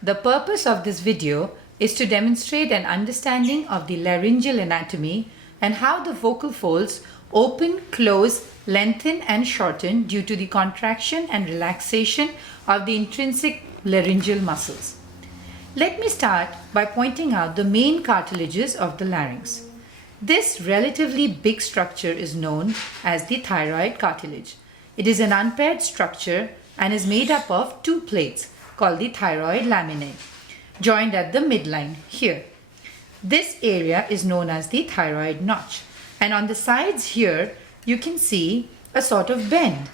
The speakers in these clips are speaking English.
The purpose of this video is to demonstrate an understanding of the laryngeal anatomy and how the vocal folds open, close, lengthen and shorten due to the contraction and relaxation of the intrinsic laryngeal muscles. Let me start by pointing out the main cartilages of the larynx. This relatively big structure is known as the thyroid cartilage. It is an unpaired structure and is made up of two plates called the thyroid laminae, joined at the midline here. This area is known as the thyroid notch, and on the sides here you can see a sort of bend,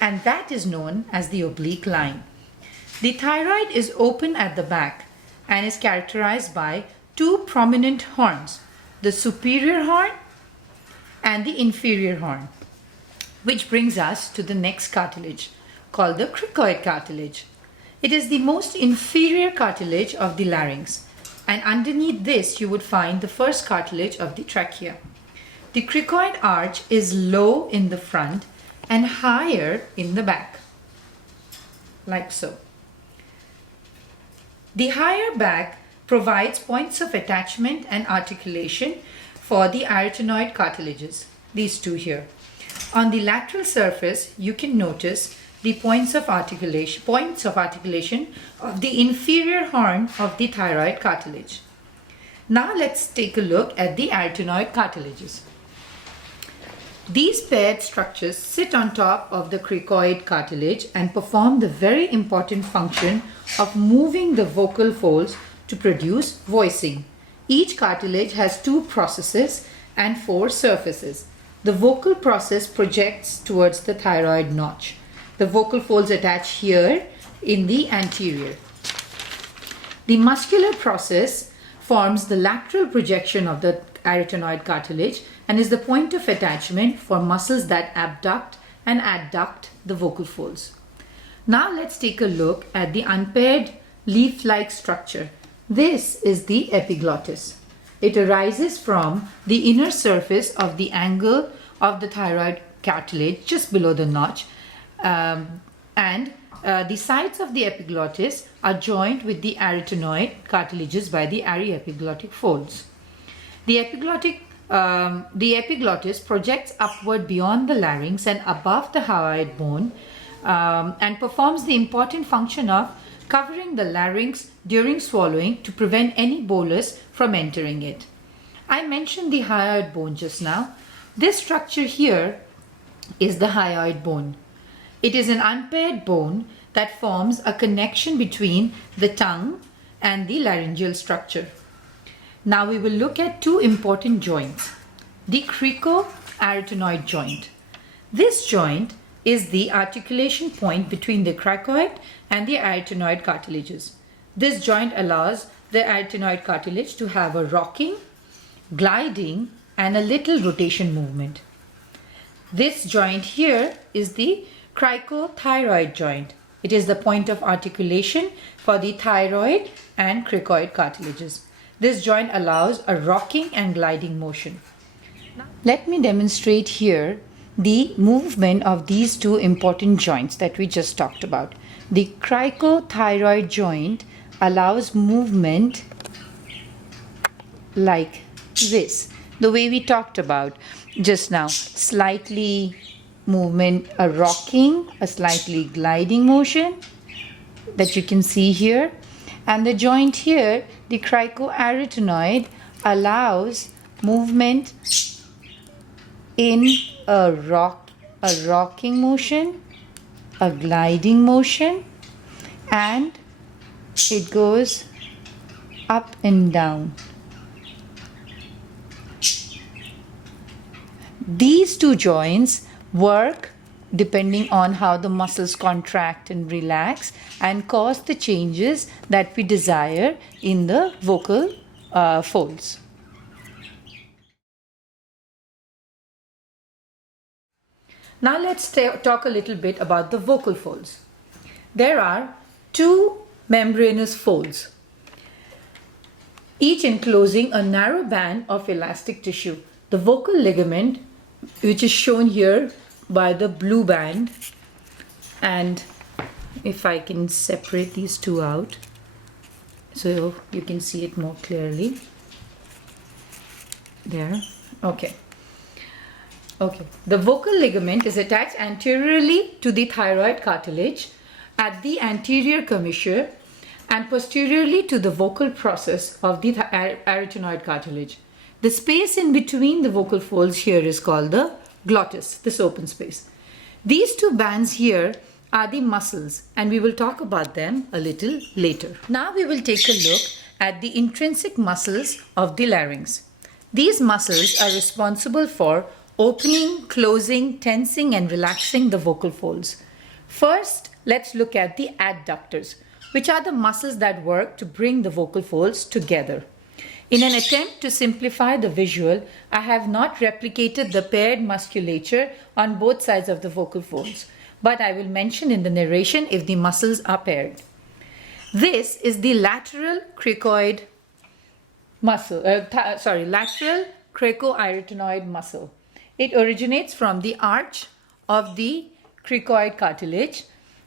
and that is known as the oblique line. The thyroid is open at the back and is characterized by two prominent horns, the superior horn and the inferior horn, which brings us to the next cartilage called the cricoid cartilage. It is the most inferior cartilage of the larynx, and underneath this you would find the first cartilage of the trachea. The cricoid arch is low in the front and higher in the back, like so. The higher back provides points of attachment and articulation for the arytenoid cartilages, these two here. On the lateral surface, you can notice the points of articulation of the inferior horn of the thyroid cartilage. Now let's take a look at the arytenoid cartilages. These paired structures sit on top of the cricoid cartilage and perform the very important function of moving the vocal folds to produce voicing. Each cartilage has two processes and four surfaces. The vocal process projects towards the thyroid notch. The vocal folds attach here in the anterior. The muscular process forms the lateral projection of the arytenoid cartilage and is the point of attachment for muscles that abduct and adduct the vocal folds. Now let's take a look at the unpaired leaf-like structure. This is the epiglottis. It arises from the inner surface of the angle of the thyroid cartilage just below the notch, and the sides of the epiglottis are joined with the arytenoid cartilages by the aryepiglottic folds. The epiglottis projects upward beyond the larynx and above the hyoid bone and performs the important function of covering the larynx during swallowing to prevent any bolus from entering it. I mentioned the hyoid bone just now. This structure here is the hyoid bone. It is an unpaired bone that forms a connection between the tongue and the laryngeal structure. Now we will look at two important joints. The cricoarytenoid joint. This joint is the articulation point between the cricoid and the arytenoid cartilages. This joint allows the arytenoid cartilage to have a rocking, gliding, and a little rotation movement. This joint here is the cricothyroid joint. It is the point of articulation for the thyroid and cricoid cartilages. This joint allows a rocking and gliding motion. Let me demonstrate here the movement of these two important joints that we just talked about. The cricothyroid joint allows movement like this, the way we talked about just now. Slightly movement, a rocking, a slightly gliding motion that you can see here. And the joint here, the cricoarytenoid, allows movement in a rocking motion, a gliding motion, and it goes up and down. These two joints work depending on how the muscles contract and relax and cause the changes that we desire in the vocal folds. Now let's talk a little bit about the vocal folds. There are two membranous folds, each enclosing a narrow band of elastic tissue. The vocal ligament, which is shown here by the blue band, and if I can separate these two out, so you can see it more clearly. There. Okay. Okay. The vocal ligament is attached anteriorly to the thyroid cartilage at the anterior commissure and posteriorly to the vocal process of the arytenoid cartilage. The space in between the vocal folds here is called the glottis, this open space. These two bands here are the muscles, and we will talk about them a little later. Now we will take a look at the intrinsic muscles of the larynx. These muscles are responsible for opening, closing, tensing, and relaxing the vocal folds. First, let's look at the adductors, which are the muscles that work to bring the vocal folds together. In an attempt to simplify the visual, I have not replicated the paired musculature on both sides of the vocal folds, but I will mention in the narration if the muscles are paired. This is the lateral cricoid muscle, lateral cricoarytenoid muscle. It originates from the arch of the cricoid cartilage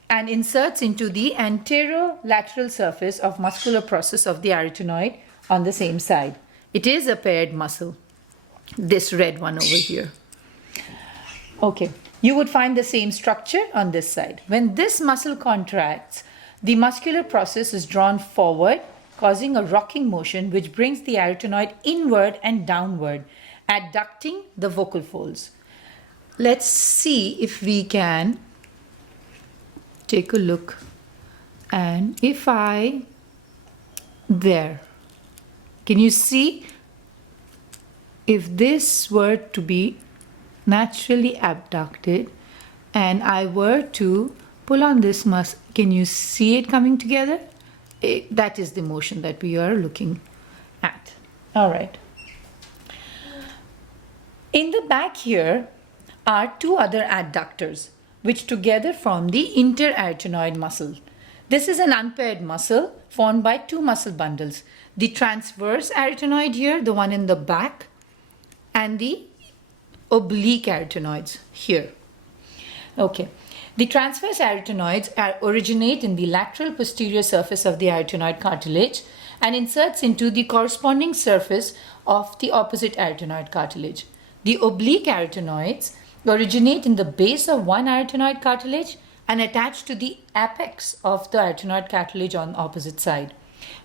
and inserts into the anterolateral surface of muscular process of the arytenoid on the same side. It is a paired muscle, this red one over here. Okay, you would find the same structure on this side. When this muscle contracts, the muscular process is drawn forward, causing a rocking motion which brings the arytenoid inward and downward, adducting the vocal folds. Let's see if we can take a look, and if I, there, can you see if this were to be naturally abducted and I were to pull on this muscle, can you see it coming together? That is the motion that we are looking at. All right. In the back here are two other adductors, which together form the interarytenoid muscle. This is an unpaired muscle formed by two muscle bundles. The transverse arytenoid here, the one in the back, and the oblique arytenoids here. Okay. The transverse arytenoids originate in the lateral posterior surface of the arytenoid cartilage and inserts into the corresponding surface of the opposite arytenoid cartilage. The oblique arytenoids originate in the base of one arytenoid cartilage and attach to the apex of the arytenoid cartilage on the opposite side.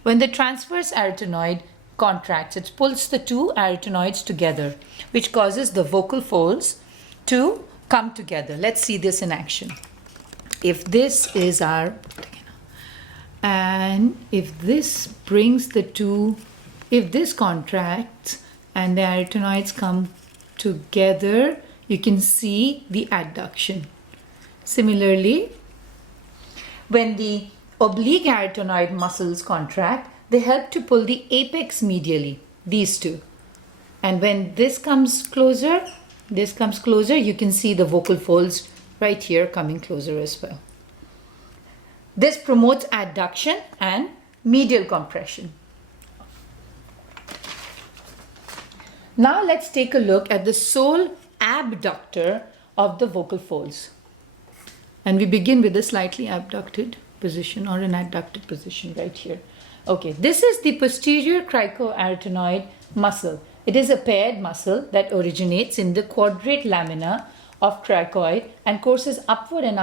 When the transverse arytenoid contracts, it pulls the two arytenoids together, which causes the vocal folds to come together. Let's see this in action. If this is our, and if this brings the two, if this contracts and the arytenoids come together, you can see the adduction. Similarly, when the oblique arytenoid muscles contract, they help to pull the apex medially, these two. And when this comes closer, you can see the vocal folds right here coming closer as well. This promotes adduction and medial compression. Now let's take a look at the sole abductor of the vocal folds. And we begin with a slightly abducted position or an adducted position right here. Okay, this is the posterior cricoarytenoid muscle. It is a paired muscle that originates in the quadrate lamina of cricoid and courses upward and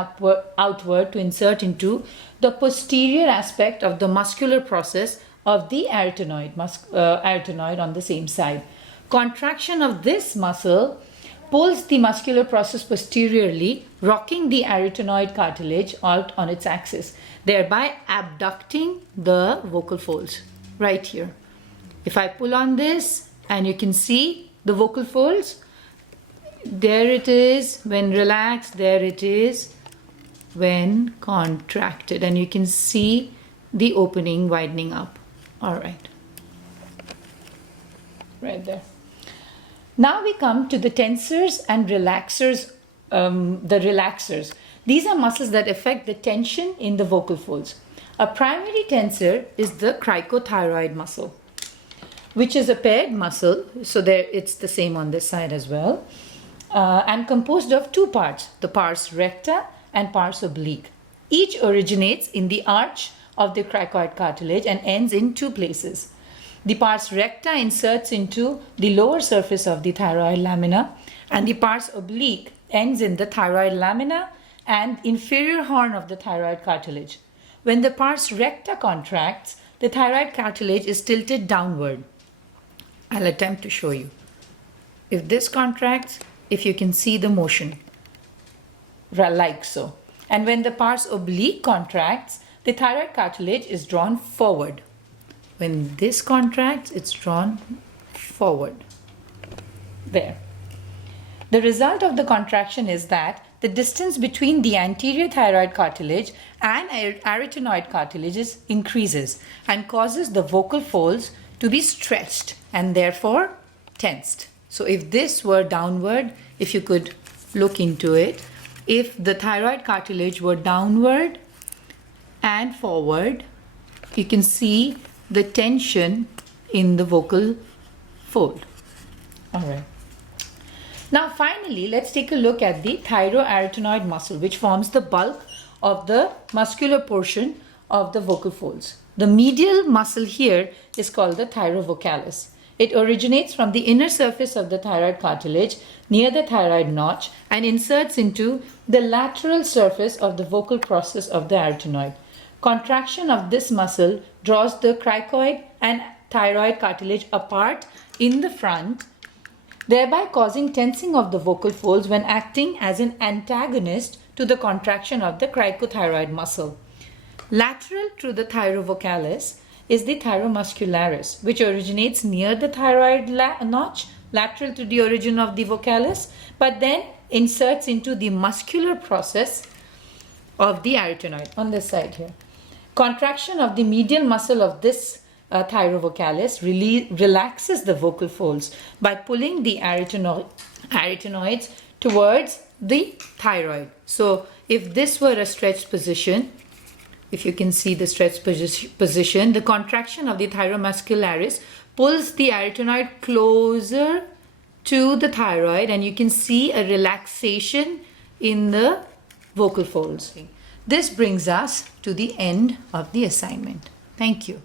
outward to insert into the posterior aspect of the muscular process of the arytenoid on the same side. Contraction of this muscle pulls the muscular process posteriorly, rocking the arytenoid cartilage out on its axis, thereby abducting the vocal folds right here. If I pull on this, and you can see the vocal folds, there it is when relaxed, there it is when contracted, and you can see the opening widening up. All right, right there. Now we come to the tensors and relaxers. The relaxers. These are muscles that affect the tension in the vocal folds. A primary tensor is the cricothyroid muscle, which is a paired muscle, so there it's the same on this side as well, and composed of two parts, the pars recta and pars oblique. Each originates in the arch of the cricoid cartilage and ends in two places. The pars recta inserts into the lower surface of the thyroid lamina, and the pars oblique ends in the thyroid lamina and inferior horn of the thyroid cartilage. When the pars recta contracts, the thyroid cartilage is tilted downward. I'll attempt to show you. If this contracts, if you can see the motion, like so. And when the pars oblique contracts, the thyroid cartilage is drawn forward. When this contracts, it's drawn forward. There. The result of the contraction is that the distance between the anterior thyroid cartilage and arytenoid cartilages increases and causes the vocal folds to be stretched and therefore tensed. So if this were downward, if you could look into it, if the thyroid cartilage were downward and forward, you can see the tension in the vocal fold. All right. Now finally, let's take a look at the thyroarytenoid muscle, which forms the bulk of the muscular portion of the vocal folds. The medial muscle here is called the thyrovocalis. It originates from the inner surface of the thyroid cartilage near the thyroid notch and inserts into the lateral surface of the vocal process of the arytenoid. Contraction of this muscle draws the cricoid and thyroid cartilage apart in the front, thereby causing tensing of the vocal folds when acting as an antagonist to the contraction of the cricothyroid muscle. Lateral to the thyrovocalis is the thyromuscularis, which originates near the thyroid notch, lateral to the origin of the vocalis, but then inserts into the muscular process of the arytenoid on this side here. Contraction of the medial muscle of this thyrovocalis relaxes the vocal folds by pulling the arytenoids towards the thyroid. So if this were a stretched position, if you can see the stretched position, the contraction of the thyromuscularis pulls the arytenoid closer to the thyroid, and you can see a relaxation in the vocal folds. This brings us to the end of the assignment. Thank you.